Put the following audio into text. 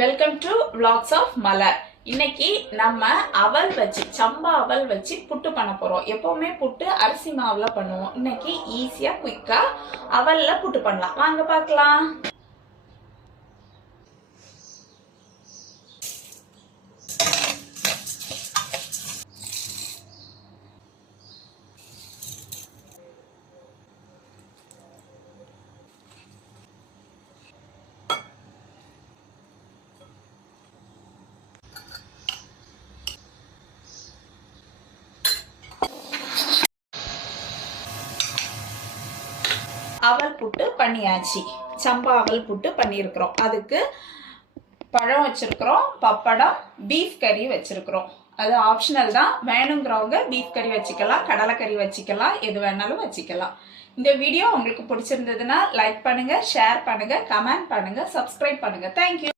Welcome to vlogs of மலர். இன்னைக்கு நம்ம அவல் வச்சு சம்பா அவல் வச்சு புட்டு பண்ண போறோம். எப்பவுமே புட்டு அரிசி மாவுல பண்ணுவோம். இன்னைக்கு ஈஸியா குயிக்கா அவல்ல புட்டு பண்ணலாம். வாங்க பார்க்கலாம். அவல் புட்டு பண்ணியாச்சு. சம்பா அவல் புட்டு பண்ணியிருக்கிறோம். அதுக்கு பழம் வச்சிருக்கிறோம், பப்படம், பீஃப் கறி வச்சிருக்கிறோம். அது ஆப்ஷனல் தான். வேணுங்கிறவங்க பீஃப் கறி வச்சுக்கலாம், கடலை கறி வச்சுக்கலாம், எது வேணாலும் வச்சுக்கலாம். இந்த வீடியோ உங்களுக்கு பிடிச்சிருந்ததுன்னா லைக் பண்ணுங்க, ஷேர் பண்ணுங்க, கமெண்ட் பண்ணுங்க, சப்ஸ்கிரைப் பண்ணுங்க. தேங்க்யூ.